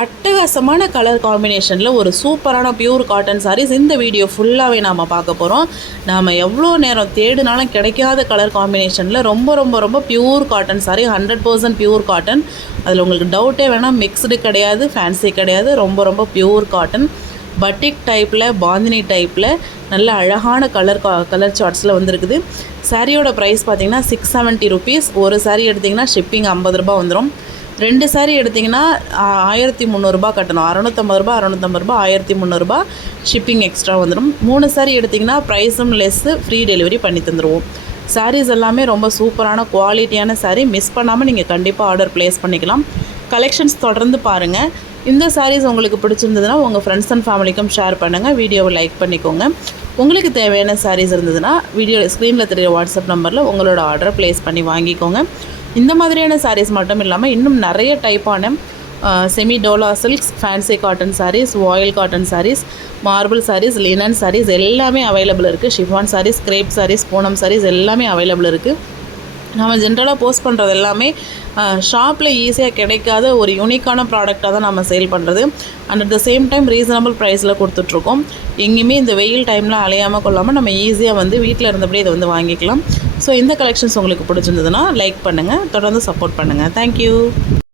அட்டகாசமான கலர் காம்பினேஷனில் ஒரு சூப்பரான பியூர் காட்டன் சாரீஸ் இந்த வீடியோ ஃபுல்லாகவே நாம் பார்க்க போகிறோம். நாம் எவ்வளோ நேரம் தேடினாலும் கிடைக்காத கலர் காம்பினேஷனில் ரொம்ப ரொம்ப ரொம்ப pure cotton sari, 100% pure cotton. அதில் உங்களுக்கு டவுட்டே வேணாம், மிக்ஸ்டு கிடையாது, ஃபேன்சி கிடையாது, ரொம்ப ரொம்ப பியூர் காட்டன். பட்டிக் டைப்பில், பாந்தினி டைப்பில் நல்ல அழகான கலர் சார்ட்ஸில் வந்துருக்குது. சாரியோட ப்ரைஸ் பார்த்திங்கன்னா 670 ருபீஸ். ஒரு சாரீ எடுத்திங்கன்னா ஷிப்பிங் 50 ரூபா வந்துடும். 2 சாரீ எடுத்திங்கன்னா 1300 கட்டணும். 650 ரூபா 1300 ரூபா ஷிப்பிங் எக்ஸ்ட்ரா வந்துடும். 3 சாரீ எடுத்திங்கன்னா ப்ரைஸும் லெஸ்ஸு, ஃப்ரீ டெலிவரி பண்ணி தந்துடுவோம். சாரீஸ் எல்லாமே ரொம்ப சூப்பரான குவாலிட்டியான சாரீ. மிஸ் பண்ணாமல் நீங்கள் கண்டிப்பாக ஆர்டர் ப்ளேஸ் பண்ணிக்கலாம். கலெக்ஷன்ஸ் தொடர்ந்து பாருங்கள். இந்த சாரீஸ் உங்களுக்கு பிடிச்சிருந்ததுன்னா உங்கள் ஃப்ரெண்ட்ஸ் அண்ட் ஃபேமிலிக்கும் ஷேர் பண்ணுங்கள். வீடியோவை லைக் பண்ணிக்கோங்க. உங்களுக்கு தேவையான சாரீஸ் இருந்ததுன்னா வீடியோ ஸ்க்ரீனில் தெரிகிற வாட்ஸ்அப் நம்பரில் உங்களோட ஆர்டரை ப்ளேஸ் பண்ணி வாங்கிக்கோங்க. இந்த மாதிரியான சாரீஸ் மட்டும் இல்லாமல் இன்னும் நிறைய டைப்பான semi Dola silks, fancy cotton sarees, voile cotton sarees, marble sarees, linen sarees எல்லாமே அவைலபிள் இருக்குது. ஷிஃபான் சாரீஸ், கிரேப் சாரீஸ், பூனம் சாரீஸ் எல்லாமே அவைலபிள் இருக்குது. நம்ம ஜென்ரலாக போஸ்ட் பண்ணுறது எல்லாமே ஷாப்பில் ஈஸியாக கிடைக்காத ஒரு யூனிக்கான ப்ராடக்டாக தான் நம்ம சேல் பண்ணுறது. And at the same time reasonable ப்ரைஸில் கொடுத்துட்ருக்கோம். எங்கேயுமே இந்த வெயில் டைமில் அலையாமல் கொள்ளாமல் நம்ம ஈஸியாக வந்து வீட்டில் இருந்தபடியே இதை வந்து வாங்கிக்கலாம். ஸோ இந்த கலெக்ஷன்ஸ் உங்களுக்கு பிடிச்சிருந்ததுன்னா லைக் பண்ணுங்கள், தொடர்ந்து சப்போர்ட் பண்ணுங்கள். தேங்க்யூ.